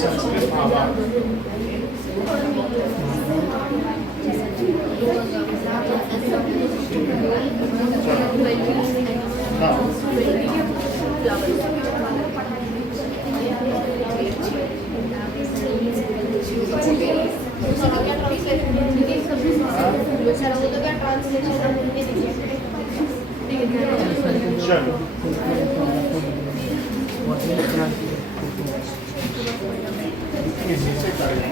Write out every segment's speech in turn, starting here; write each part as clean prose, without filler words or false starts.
संस्कृत भावार्थ। चलो इसी से करें।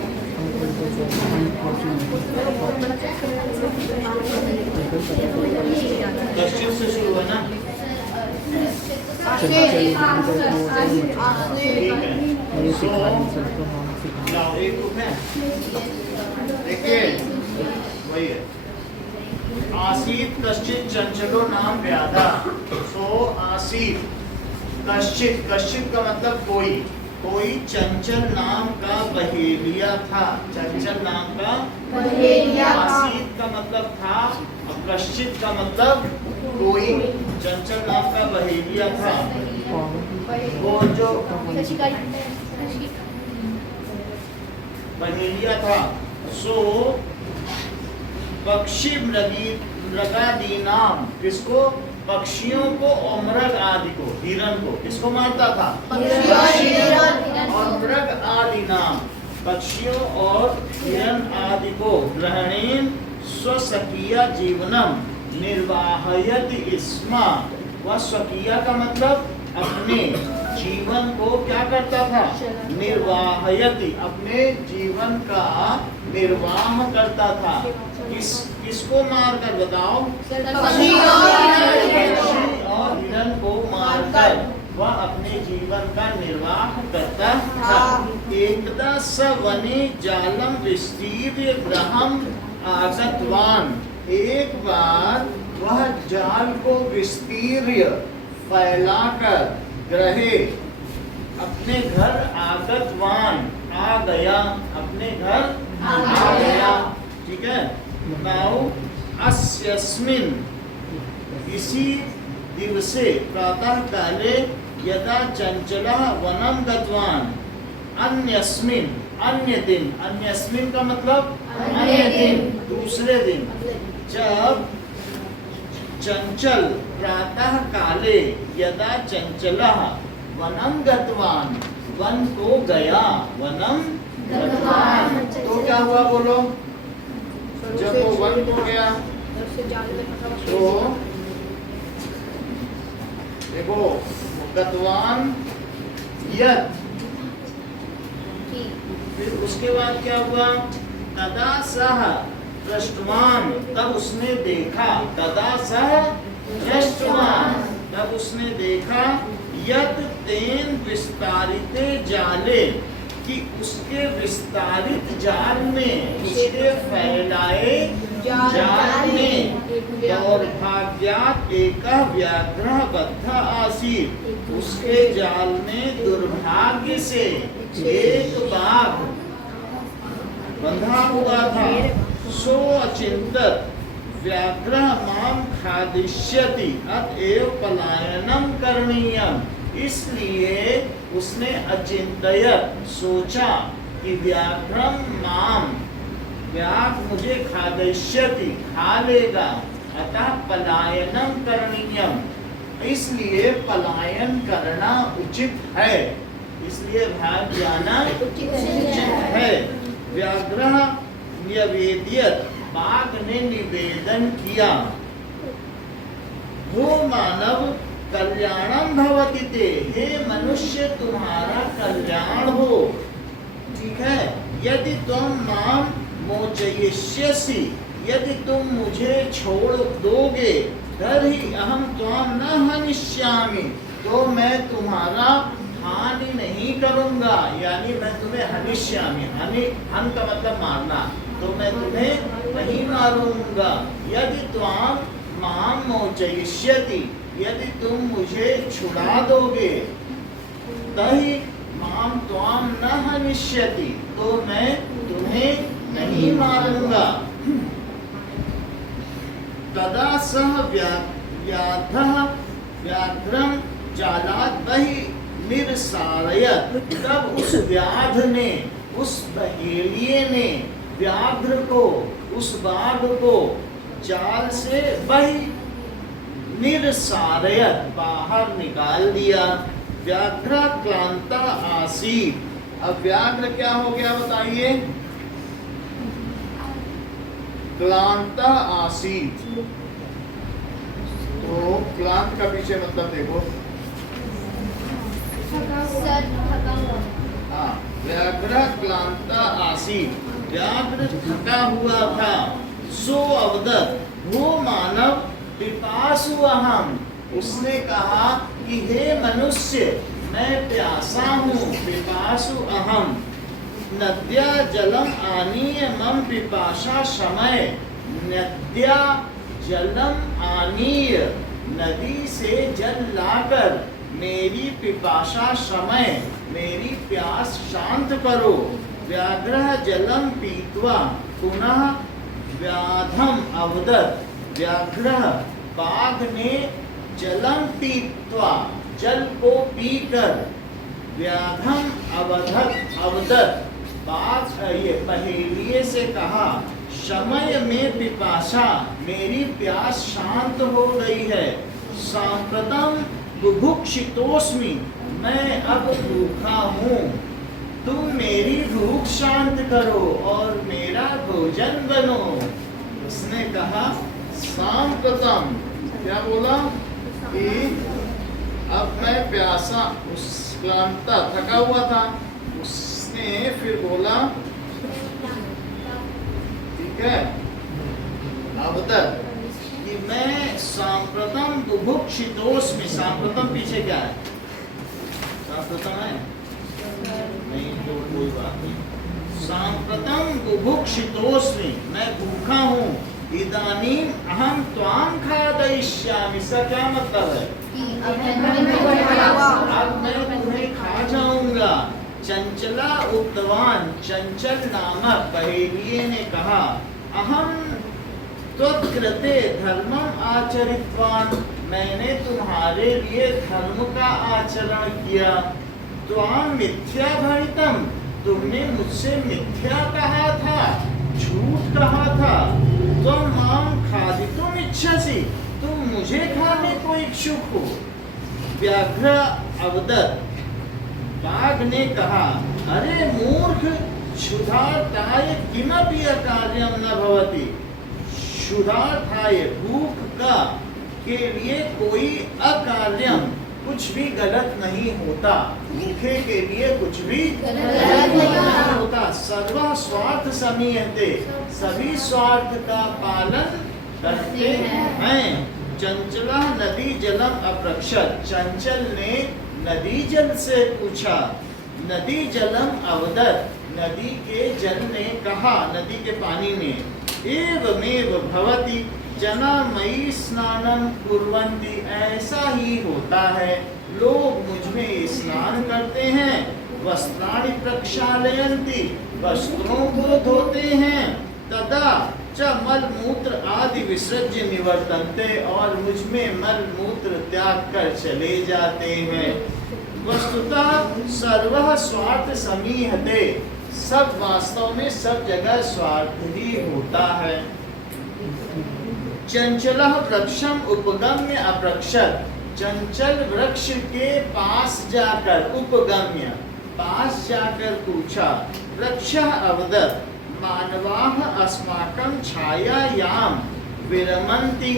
कश्चित से शुरू है ना? ठीक है। जाओ एक ग्रुप है, देखिए वही है। आसीत कश्चित चंचलो नाम व्याधा। सो आसीत कश्चित, कश्चित का मतलब कोई चंचल नाम का बहेलिया था। चंचल नाम का बहेलिया। आसीत का मतलब था, और कश्चित का मतलब कोई चंचल नाम का बहेलिया था। वो जो बहेलिया था, सो पक्षी मृगादि नाम, किसको? पक्षियों को और मृग आदि को, हिरण को, किसको मारता था? और मृग आदि नाम, पक्षियों और हिरण आदि को ग्रहणीन स्वकीय जीवनम निर्वाहयति स्म। वह स्वकीय का मतलब अपने जीवन को क्या करता था? निर्वाहयति, अपने जीवन का निर्वाह करता था। किसको मारकर? बताओ। पक्षी और हिरण को मारकर वह अपने जीवन का निर्वाह करता था। एकदा स वने जालम विस्तीर्य गृहम आगतवान। एक बार वह जाल को विस्तीर्य फैलाकर ग्रहे अपने घर आगतवान, आ गया, अपने घर आ गया। ठीक है। नाउ अस्यस्मिन, इसी दिवसे प्रातः काले यदा चंचलः वनम गतवान। अन्यस्मिन, अन्य दिन, अन्यस्मिन का मतलब अन्य दिन, दूसरे दिन। जब चंचल प्रातः काले यदा चंचलः वनम गतवान, वन को गया, वनम गतवान। तो क्या हुआ बोलो? जब वो वन को गया तो देखो गतवान यद, फिर उसके बाद क्या हुआ? तदा सह दृष्टवान, तब उसने देखा। तदा सह दृष्टवान, तब उसने देखा। यद तेन विस्तारिते जाले, कि उसके विस्तारित जाल में, उसके फैलाए जाल में दौर्भाग्यात् एकः व्याघ्रः बद्धः आसीत्। उसके जाल में दुर्भाग्य से एक बाघ बंधा हुआ था। सो अचिंतत व्याघ्रः माम खादिष्यति अतएव पलायनम करणीयम। इसलिए उसने अचिंतयत सोचा कि व्याघ्रम माम, व्याघ्र मुझे खादिष्यति, खा लेगा, अतः पलायनम करणीयम, इसलिए पलायन करना उचित है, इसलिए भाग जाना उचित है। व्याघ्र निवेद्यत, बाघ ने निवेदन किया। वो मानव कल्याणम भवति ते, हे मनुष्य तुम्हारा कल्याण हो। ठीक है। यदि तुम माम मोचयिष्यसि, यदि तुम मुझे छोड़ दोगे, तर्हि अहम त्वाम न हनिष्यामि, तो मैं तुम्हारा हानि नहीं करूंगा, यानी मैं तुम्हें हनिष्यामि, हन का मतलब मारना, तो मैं तुम्हें नहीं मारूंगा। यदि त्वाम माम मोचयिष्यति, यदि तुम मुझे छुड़ा दोगे, तहि माम त्वाम न हनिष्यति, तो मैं तुम्हें नहीं मारूंगा। तदा सह व्याघ्रः जालात् बहि निरसारयत, तब उस व्याध ने, उस बहेलिये ने व्याघ्र को, उस बाघ को जाल से बही निरसारयत, बाहर निकाल दिया। व्याघ्र क्लांता आसीत, अब व्याघ्र क्या हो गया बताइए? क्लांता आसीत। तो क्लांत का पीछे मतलब देखो, हाँ, व्याघ्र क्लांता आसीत, व्याघ्र थका हुआ था। सो अवदत, वो मानव पिपासु अहम, उसने कहा कि हे मनुष्य, मैं प्यासा हूँ, पिपासु अहम। नद्या जलम आनीय मम पिपाशा शमय, नद्या जलम आनीय, नदी से जल लाकर मेरी पिपाशा शमय, मेरी प्यास शांत करो। व्याघ्र जलम पीत्वा पुनः व्याधम अवदत, व्याघ्र बाघ ने जलम पीत्वा, जल को पीकर, व्याधम अवदत, बाघ ये पहेलिये से कहा, समय में पिपाशा, मेरी प्यास शांत हो गई है। सांप्रतम बुभुक्षितोस्मि, मैं अब भूखा हूँ, तुम मेरी भूख शांत करो और मेरा भोजन बनो। उसने कहा सांप्रतम, क्या बोला कि अब मैं प्यासा, उस क्लांता थका हुआ था, उसने फिर बोला, ठीक है, अवदत कि मैं सांप्रतम बुभुक्षितोस्मि, सांप्रतम पीछे क्या है? सांप्रतम है नहीं तो कोई बात नहीं। सांप्रतम बुभुक्षितोस्मि, मैं भूखा हूँ। इदानीम अहम त्वाम खादयिष्यामि, इसका क्या मतलब है? अब मैं तुम्हें खा जाऊंगा। चंचला उक्तवान, चंचल नामक पहेलिये ने कहा, अहम त्वत्कृते धर्मम आचरितवान, मैंने तुम्हारे लिए धर्म का आचरण किया। त्वाम मिथ्या भवितम, तुमने मुझसे मिथ्या कहा था, झूठ कहा था। तुम माम खादितुम इच्छसि, तुम मुझे खाने को इच्छुक हो। व्याघ्र अवदत, बाघ ने कहा, अरे मूर्ख, क्षुधार्ताय किमपि अकार्यम न भवति, क्षुधार्ताय भूख का के लिए कोई अकार्यम, कुछ भी गलत नहीं होता। भूखे के लिए कुछ भी गलत नहीं होता। सर्व स्वार्थ समीयते, सभी स्वार्थ का पालन करते हैं। चंचला नदी जलम अपरक्षत, चंचल ने नदी जल से पूछा। नदी जलम अवदत, नदी के जल ने कहा, नदी के पानी ने, एवमेव भवति जना मयि स्नानम कुर्वन्ति, ऐसा ही होता है, लोग मुझ में स्नान करते हैं। वस्त्राणि प्रक्षालयन्ति, वस्त्रों को धोते हैं। तदा च मल मूत्र आदि विसर्ज्य निवर्तन्ते, और मुझ में मल मूत्र त्याग कर चले जाते हैं। वस्तुतः सर्वः स्वार्थ समीहते, सब वास्तव में सब जगह स्वार्थ ही होता है। चंचलः वृक्षम उपगम्य अपरक्षत, चंचल वृक्ष के पास जाकर, उपगम्य पास जाकर पूछा। वृक्षः अवदत, मानवाः अस्माकं छायायाम विरमन्ति,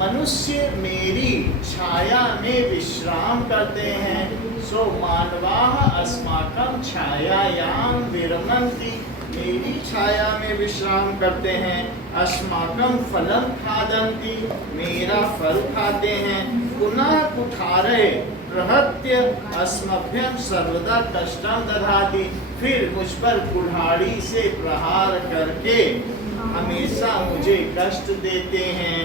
मनुष्य मेरी छाया में विश्राम करते हैं। सो मानवाः अस्माकं छायायाम विरमन्ति, मेरी छाया में विश्राम करते हैं। अस्माकं फलं खादन्ति, मेरा फल खाते हैं। पुनः कुठारे प्रहत्य अस्मभ्यं सर्वदा कष्टं दधाति, फिर मुझ पर कुल्हाड़ी से प्रहार करके हमेशा मुझे कष्ट देते हैं।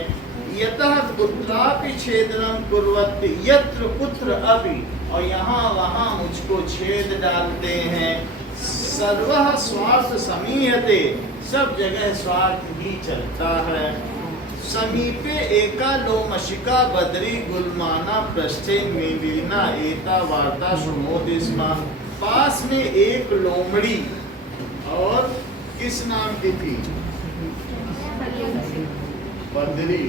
यतः कुत्रापि छेदनं कुर्वन्ति यत्र कुत्र अपि, और यहाँ वहाँ मुझको छेद डालते हैं। सर्वः स्वार्थ समीयते, सब जगह स्वार्थ ही चलता है। समीपे एका लोमशिका बद्री गुलमाना पृष्ठे मेलिना एता वार्ता शृणोति स्म। पास में एक लोमड़ी और किस नाम की थी? बद्री।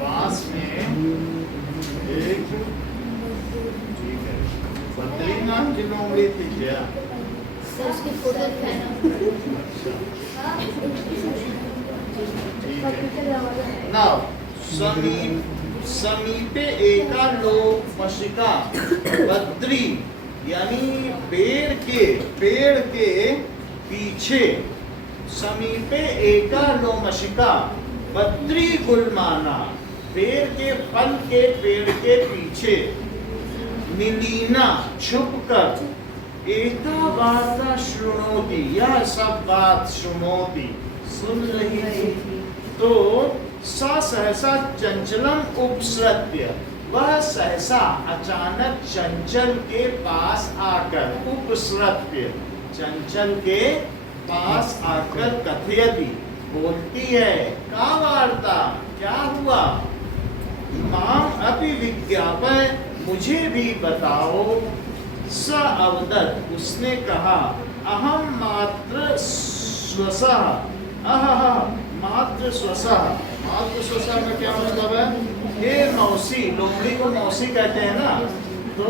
पास में एक, ठीक है, बद्री नाम की लोमड़ी थी क्या? उसकी फोटो नाउ समीपे एका लोमशिका बद्री, यानी पेड़ के पीछे, समीपे एका लोमशिका बद्री गुलमाना, पेड़ के पीछे, निलीना छुपकर, एता वार्ता शृणोति, यह सब बात शृणोति, सुन रही थी। तो सहसा चंचलम उपसृत्य, वह सहसा अचानक चंचल के पास आकर, उपसृत्य चंचल के पास आकर कथयति, बोलती है, का वार्ता, क्या हुआ? माम अपि विज्ञापय, मुझे भी बताओ। स अवदत्, उसने कहा, अहम मात्र स्वसः, मात्र स्वसः में क्या मतलब है? हे मौसी, लोमड़ी को मौसी कहते हैं ना, तो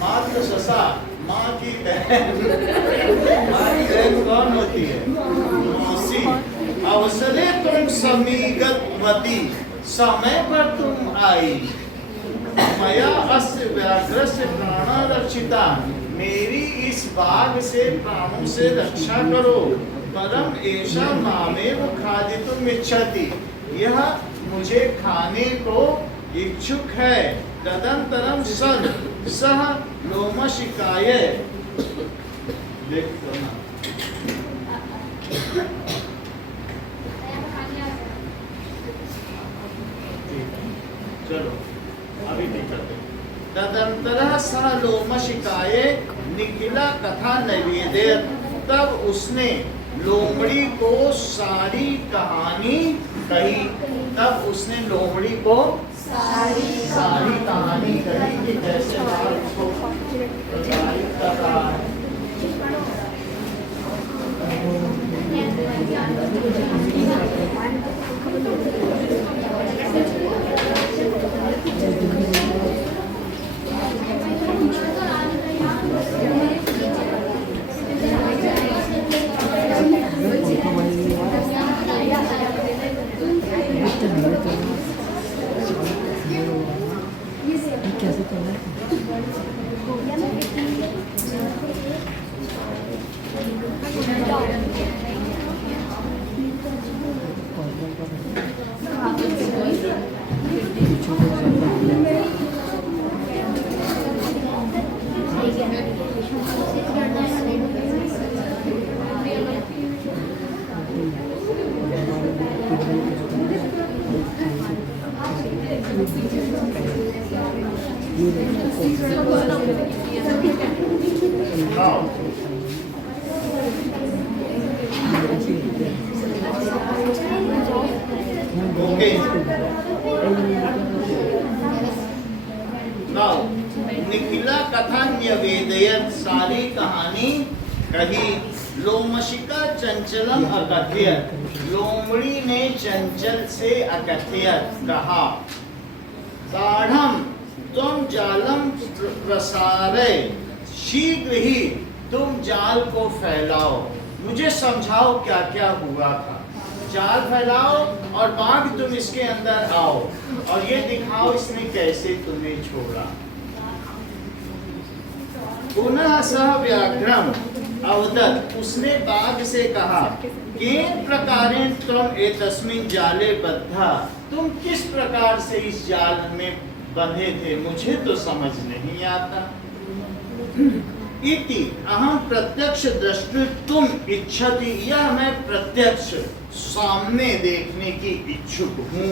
मात्र स्वसः, माँ की बहन कौन होती है? मौसी। अवसरे तुम समीगतवती, समय पर तुम आई। मया अस्य व्याघ्रस्य प्राणा रक्षिता, मेरी इस बाघ से प्राणों से रक्षा करो। परम एषा मामेव खादितुम् इच्छति, यह मुझे खाने को इच्छुक है। तदंतरम सन सह लोमशिकाय, देखो ना, चलो अभी नहीं करते। तदंतरः सह लोमशिकाय निखिला कथा नैवेद्यत, तब उसने लोमड़ी को सारी कहानी कही। तब उसने लोमड़ी को सारी कहानी कही कि कैसे उसको प्रताड़ित कर रहा है। निखिला कथा न्यवेदयत, सारी कहानी कही। लोमशिका चंचलम अकथयत, लोमड़ी ने चंचल से अकथयत कहा। गाढ़म तुम जालम प्रसारे, शीघ्र ही तुम जाल को फैलाओ। मुझे समझाओ क्या क्या हुआ था। जाल फैलाओ और बाघ तुम इसके अंदर आओ और ये दिखाओ इसने कैसे तुम्हें छोड़ा। पुनः सह व्याघ्रम अवदत्, उसने बाघ से कहा, केन प्रकारेण त्वम् एतस्मिन् जाले बद्धा, तुम किस प्रकार से इस जाल में बंधे थे, मुझे तो समझ नहीं आता। इति अहम प्रत्यक्ष द्रष्टुम इच्छति, यह मैं प्रत्यक्ष सामने देखने की इच्छुक हूँ।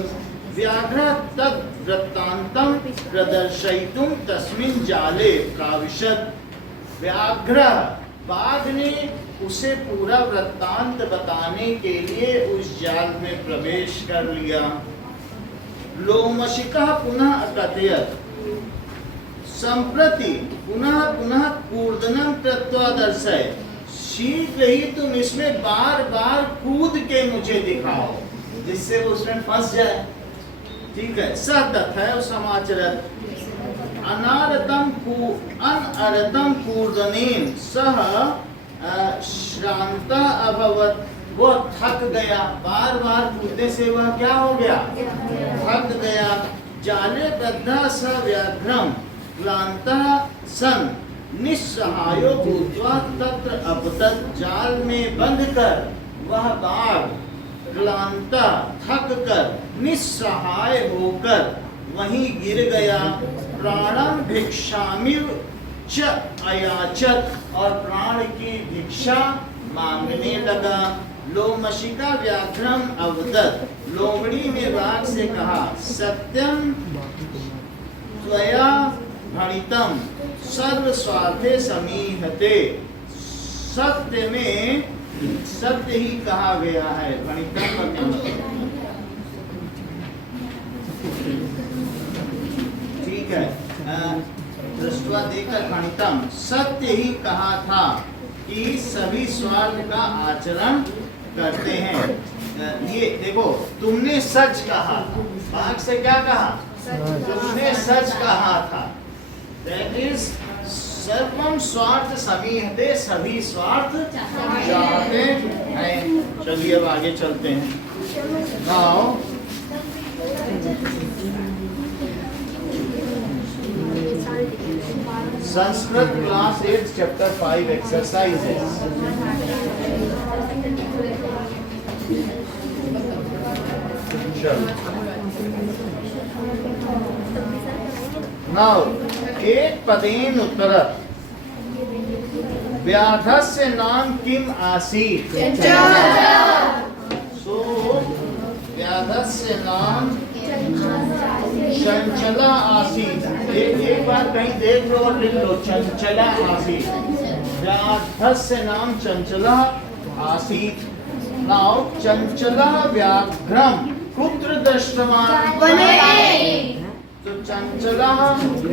व्याघ्र तद वृत्तांतम प्रदर्शयितुम तस्मिन् जाले प्राविशत, व्याघ्र बाघ ने उसे पूरा वृत्तांत बताने के लिए उस जाल में प्रवेश कर लिया। लोमशिका पुनः अकथयत् संप्रति पुनः पुनः कूर्दनं कृत्वा दर्शय, शीघ्र ही तुम इसमें बार बार कूद के मुझे दिखाओ जिससे वो उसमें फंस जाए। ठीक है। सतत है समाचरत अनअरतम कूर्दनेन सह श्रांता अभवत, वो थक गया, बार बार कूदने से वह क्या हो गया, थक गया। जाले बद्धा स व्याघ्रम क्लांता सन निस्सहायो भूत्वा तत्र अपतत, जाल में बंध कर वह बाघ क्लांता थक कर निस्सहाय होकर वहीं गिर गया। प्राणम भिक्षामिव च अयाचत, और प्राण की भिक्षा मांगने लगा। लोमशिका व्याघ्रम अवदत, लोमड़ी ने बाघ से कहा, सत्यम त्वया भणितम सर्व स्वार्थे समीहते, सत्य में सत्य ही कहा गया है। भणितम ठीक है। दृष्टवा देकर भणितम, सत्य ही कहा था कि सभी स्वार्थ का आचरण करते हैं। ये देखो, तुमने सच कहा, बाघ से क्या कहा, तुमने सच कहा था। दैट इज सर्वम स्वार्थ समीहते, सभी स्वार्थ चाहते हैं। चलिए अब आगे चलते हैं। Now Sanskrit class 8 chapter 5 exercises. Now एक पदेन उत्तरत् व्याधस्य नाम किम आसीत्। सो व्याधस्य नाम चंचला आसीत्। एक बार कहीं देख लो और लिख लो, चंचला आसीत्। व्याधस्य नाम चंचला आसीत्। नाउ चंचला व्याघ्रम कुत्र दृष्टवान्। तो चंचला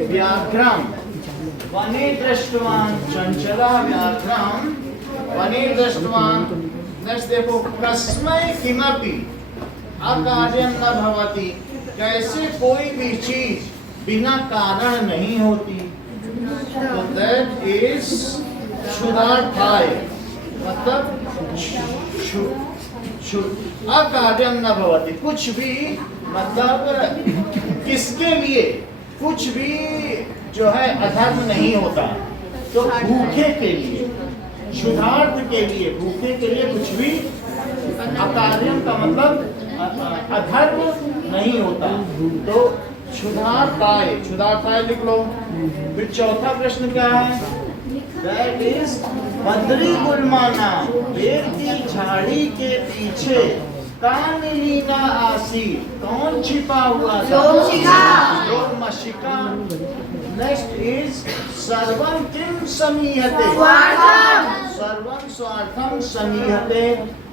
व्याघ्रम वने दृष्टवान्, चंचला व्याघ्रम वने दृष्टवान्। नेक्स्ट देखो, कस्मै किमपि अकार्यं न भवति, कैसे कोई भी चीज बिना कारण नहीं होती। तो दैट इज क्षुधार्थाय, मतलब अकार्यं न भवति, कुछ भी मतलब किसके लिए कुछ भी जो है अधर्म नहीं होता। तो भूखे के लिए, क्षुधार्थ के लिए, भूखे के लिए कुछ भी अकार्यम का मतलब अधर्म नहीं होता। तो क्षुधार्थाय, क्षुधार्थाय लिख लो। फिर चौथा प्रश्न क्या है, दैट इज बद्री गुलमाना, पेड़ की झाड़ी के पीछे कानलीना आसी, कौन छिपा हुआ था, लोमशिका। नेक्स्ट इज सर्वं किम समीहते, सर्वं स्वार्थम समीहते।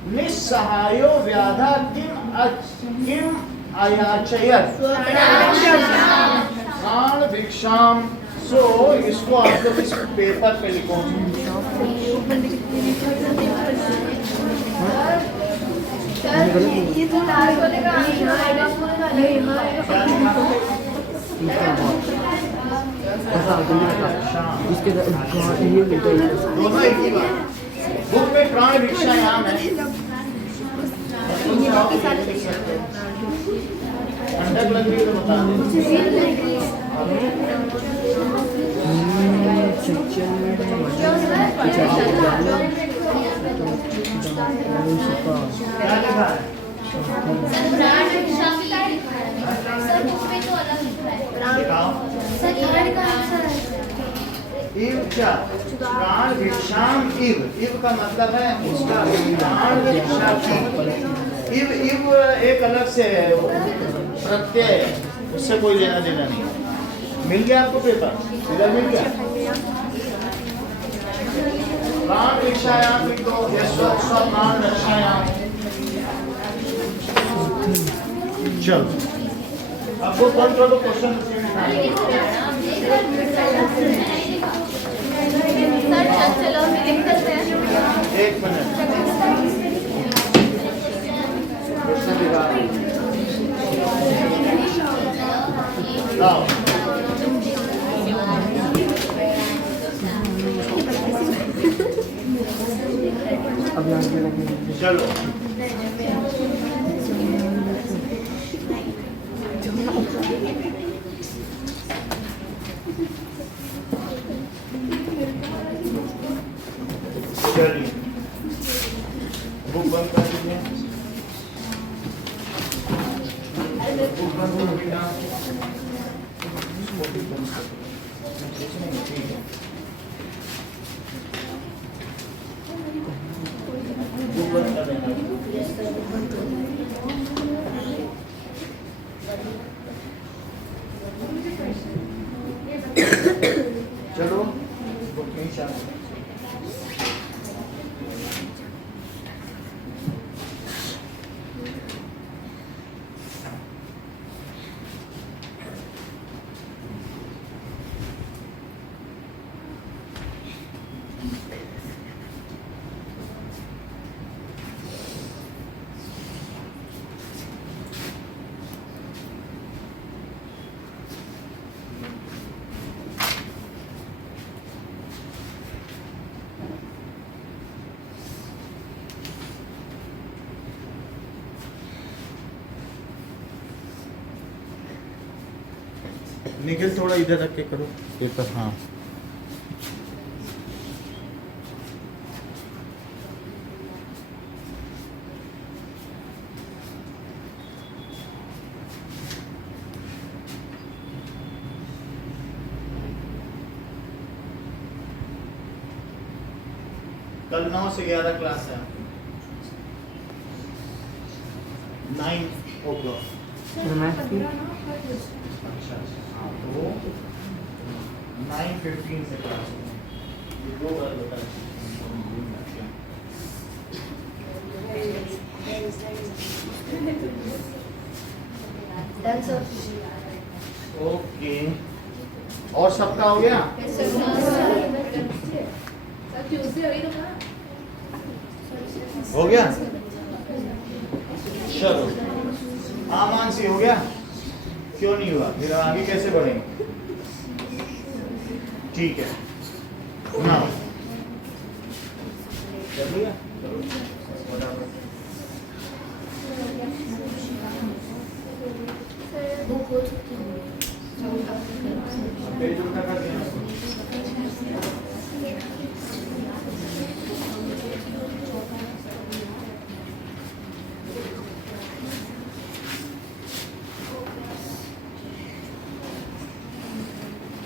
निस्सहायो व्याधा किम अयाचयत, प्राण भिक्षाम। सो इसको आप लोग इस पेपर पे लिखो। ये तो तार को लेकर दोनों एक ही बात। बुक में प्राण भिक्षा नाम है। ठंडक लग रही है तो बता क्या लिखा है? इव क्या, प्राण भिक्षाम इव, इव का मतलब है उसका प्राण भिक्षा की। इव इव एक अलग से प्रत्यय है, उससे कोई लेना देना नहीं। मिल गया आपको पेपर, इधर मिल गया। रक्षायाम लिख दो, स्वप्राण रक्षायाम। चलो अब वो कौन करो क्वेश्चन सर चलो लिख सकते हैं। एक मिनट लाओ चलो चलिए बुक बंद कर दीजिए। बुक बंद हो गई ना? ठीक है। बुक बंद कर देना। चलो बुक नहीं चाहिए। निखिल थोड़ा इधर रख के करो पेपर। हाँ कल 9 से 11 क्लास है। 9 o'clock। अच्छा हाँ तो 9:15 से क्लास है। दो बार बता ओके। और सबका हो गया? हो गया? चलो हाँ मानसी हो गया? क्यों नहीं हुआ? फिर आगे कैसे बढ़ेंगे? ठीक है ना चलिए पेज उल्टा कर दिया।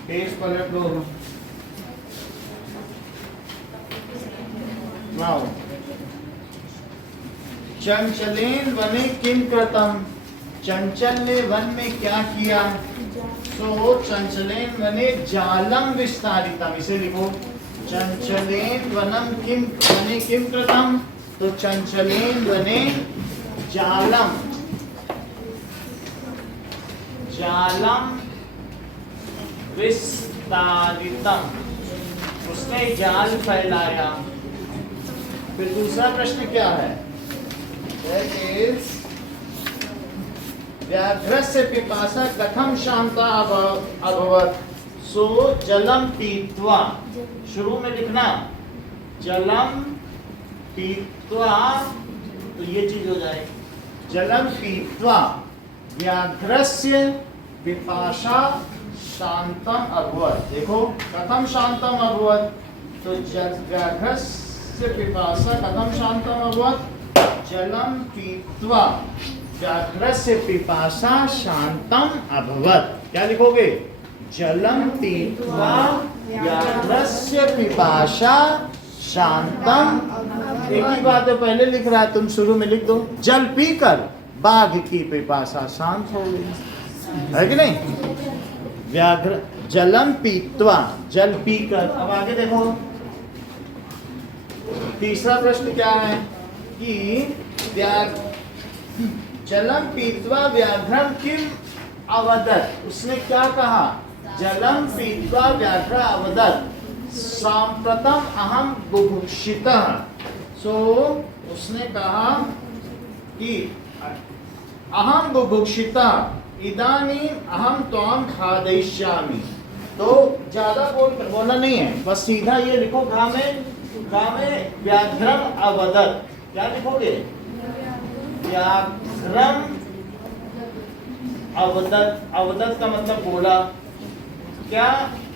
पेज पलट दो। नाउ चंचलेन वने किम कृतम, चंचल ने वन में क्या किया? तो चंचलेन वने जालम विस्तारितम, इसे लिखो चंचलेन वनम किम वने किम कृतम। तो चंचलेन वने जालम जालम विस्तारितम, उसने जाल फैलाया। फिर दूसरा प्रश्न क्या है? That is, व्याघ्रस्य पिपासा कथम शांता अभवत्। सो जलम पीत्वा, शुरू में लिखना जलम पीत्वा, तो ये चीज हो जाएगी जलम पीत्वा व्याघ्रस्य पिपासा शांतम अभवत्। देखो कथम शांतम अभवत्, तो व्याघ्रस्य पिपासा कथम शांतम अभवत्, जलम पीत्वा व्याघ्रस्य पिपासा शांतम अभवत्। क्या लिखोगे? जलम पीत्वा व्याघ्रस्य पिपासा शांतम। एक ही बात है, पहले लिख रहा है, तुम शुरू में लिख दो जल पीकर बाघ की पिपासा शांत हो गई, है कि नहीं? व्याघ्र जलम पीत्वा, जल पीकर। अब आगे देखो तीसरा प्रश्न क्या है कि जलम पीत्वा व्याघ्रम किम अवदत्। उसने क्या कहा? जलम पीत्वा व्याघ्र अवदत् सांप्रतम अहम बुभुक्षितः। सो उसने कहा कि अहम बुभुक्षितः इदानीं अहम त्वाम खादयिष्यामि। तो ज्यादा बोलना नहीं है, बस सीधा ये लिखो घा में व्याघ्रम अवदत्। क्या लिखोगे? व्याघ्रम अवदत्। अवदत् का मतलब बोला। क्या?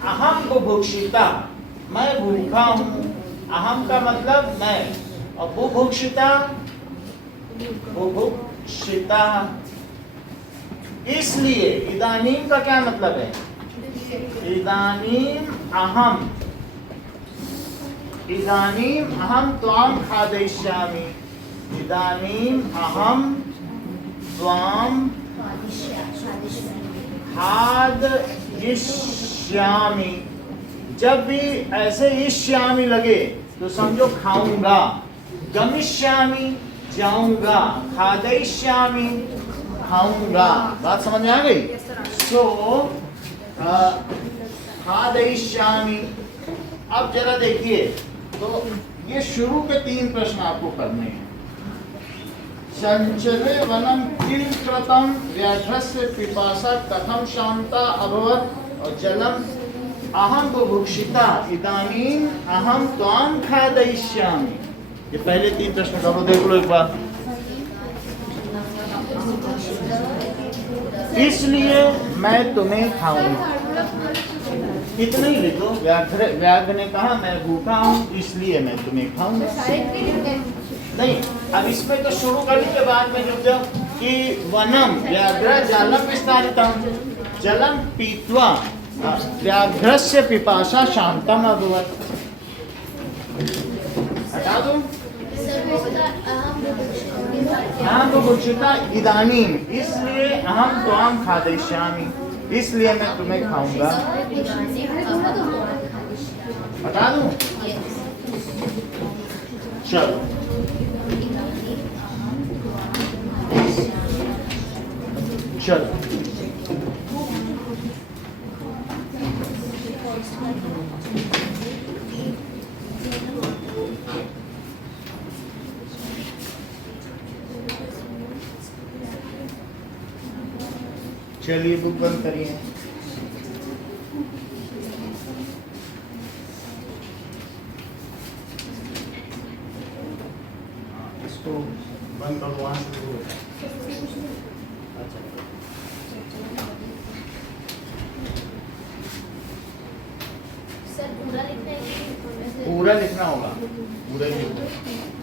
अहम बुभुक्षिता, मैं भूखा हूं। अहम का मतलब मैं, और बुभुक्षिता बुभुक्षिता। इसलिए इदानीम का क्या मतलब है? इदानीम अहम त्वाम खादयिष्यामि। इदानीम अहम त्वाम खादयिष्यामि। जब भी ऐसे इष्यामि लगे तो समझो खाऊंगा। गमिष्यामि जाऊंगा, खादयिष्यामि खाऊंगा। बात समझ में आ गई? सो खादयिष्यामि। अब जरा देखिए, तो ये शुरू के 3 प्रश्न आपको करने हैं। चंचले वनम किल कृतम, व्याघ्रस्य पिपासा कथम शांता अभवत्, और जलम अहम बुभुक्षिता इदानीं अहम त्वाम खादयिष्यामि। ये पहले 3 प्रश्न करो, देख लो एक बार। इसलिए मैं तुम्हें खाऊंगा, इतना ही लिखो। व्याघ्र ने कहा मैं भूखा हूँ इसलिए मैं तुम्हें खाऊंगा। नहीं, अब इसमें तो शुरू करने के बाद में जो कि वनम व्याघ्र जलम विस्तारितम, जलम पीत्वा व्याघ्रस्य पिपासा शांतम अभवत्। हटा दूं? अहम बुभुक्षिता इदानीम, इसलिए अहम त्वाम खादयिष्यामि, इसलिए मैं तुम्हें खाऊंगा। हटा दूं? चलो चलो चलिए बुक बंद करिए। इसको बंद करो, वहां से शुरू होता है। अच्छा, सर पूरा लिखना है कि पूरा लिखना होगा, पूरा ही लिखना।